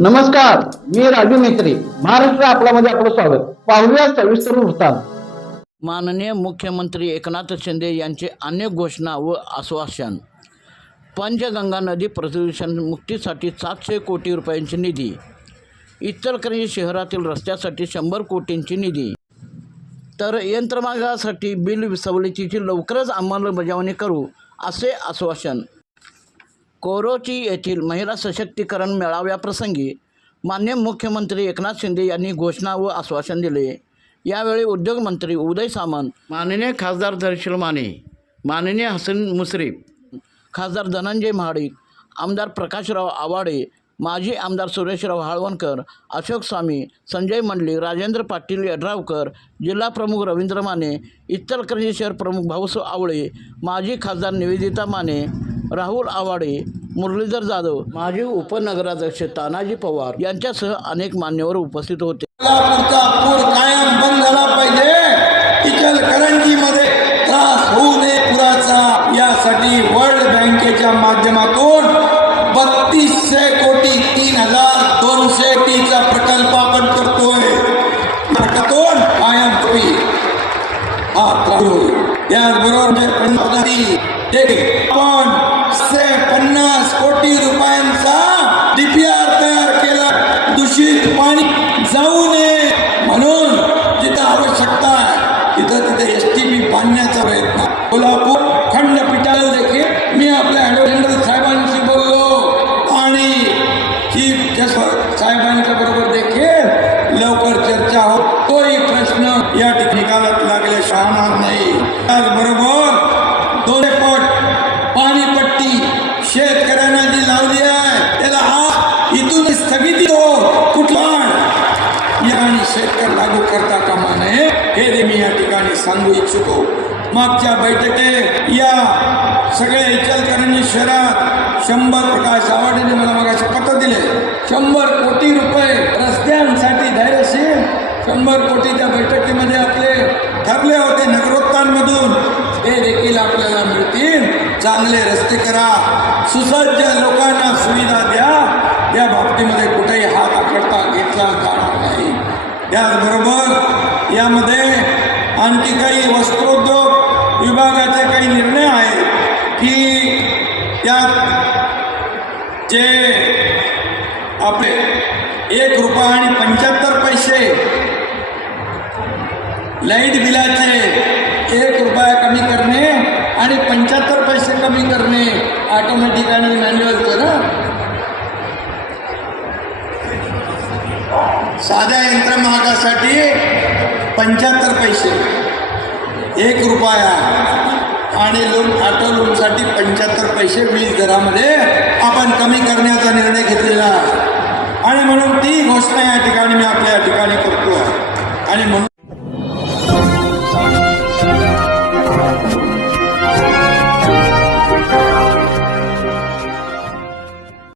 नमस्कार मी राजू मेत्री महाराष्ट्र आपल्यामध्ये आपलं स्वागत. पाहूया सविस्तर वृत्तांत. माननीय मुख्यमंत्री एकनाथ शिंदे यांचे अनेक घोषणा व आश्वासन. पंचगंगा नदी प्रदूषण मुक्तीसाठी सातशे कोटी रुपयांची निधी. इतरकरंजी शहरातील रस्त्यासाठी शंभर कोटींची निधी. तर यंत्रमागासाठी बिल सवलतीची लवकरच अंमलबजावणी करू असे आश्वासन. कोरोची येथील महिला सशक्तीकरण मेळाव्याप्रसंगी मान्य मुख्यमंत्री एकनाथ शिंदे यांनी घोषणा व आश्वासन दिले. यावेळी उद्योगमंत्री उदय सामंत माननीय खासदार दर्शील माने माननीय हसन मुश्रीफ खासदार धनंजय महाडिक आमदार प्रकाशराव आवाडे माजी आमदार सुरेशराव हाळवणकर अशोक स्वामी संजय मंडली राजेंद्र पाटील यड्रावकर जिल्हाप्रमुख रवींद्र माने इचलकरंजी शहर प्रमुख भाऊसो आवळे माजी खासदार निवेदिता माने राहुल आवाडे मुरलीधर जाधव माजी उपनगराध्यक्ष तानाजी पवार यांच्यासह अनेक मान्यवर उपस्थित होते. कायम बंद झाला पाहिजे. इचलकरंजीमध्ये त्रास होऊ नये पुराचा. यासाठी वर्ल्ड बँकेच्या माध्यमातून बत्तीसशे कोटी तीन हजार दोनशे कोटीचा प्रकल्प आपण करतोय. प्रकल्पातून कायम होईल हा त्रास होईल याचबरोबर आपण से पन्नास कोटी रुपयांचा डीपीआर तयार केला. दूषित पाणी जाऊ नये म्हणून जिथं आवश्यकता आहे तिथं तिथे एस टी पी बांधण्याचा प्रयत्न. कोल्हापूर खंडपीठाला देखील मी आपल्या ॲडव्होकेट साहेबांशी बोललो. आणि चीफ जस्टिस स्थगिती हो कुठला या आणि शेतकरी लागू करता कामा नये हे दे मी या ठिकाणी सांगू इच्छितो मागच्या बैठकीत या सगळ्या इचलकरंजी शहरात शंभर प्रकाश आवाडेने मला मगाशी पत्र दिले। शंभर कोटी रुपये रस्त्यांसाठी धैर्यशील शंभर कोटी त्या बैठकीमध्ये आपले ठरले होते नगरोत्तांमधून ते देखील आपल्याला मिळतील। चांगले रस्ते करा. सुसज्ज लोकांना सुविधा द्या. या बाबतीमध्ये कुठेही हात आकडता घेतला जाणार नाही. त्याचबरोबर यामध्ये आणखी काही वस्त्रोद्योग विभागाचे काही निर्णय आहेत की त्यात जे आपले एक रुपया आणि पंच्याहत्तर पैसे लाइट बिलाचे एक रुपया कमी करणे आणि पंच्याहत्तर कमी करणे ऑटोमॅटिक आणि मॅन्युअल ना? साध्या यंत्रमहागासाठी पंच्याहत्तर पैसे. एक रुपया. आणि लोन ऑटो लोनसाठी पंच्याहत्तर पैसे वीज दरामध्ये आपण कमी करण्याचा निर्णय घेतलेला. आणि म्हणून ती घोषणा या ठिकाणी मी आपल्या ठिकाणी करतो. आणि म्हणून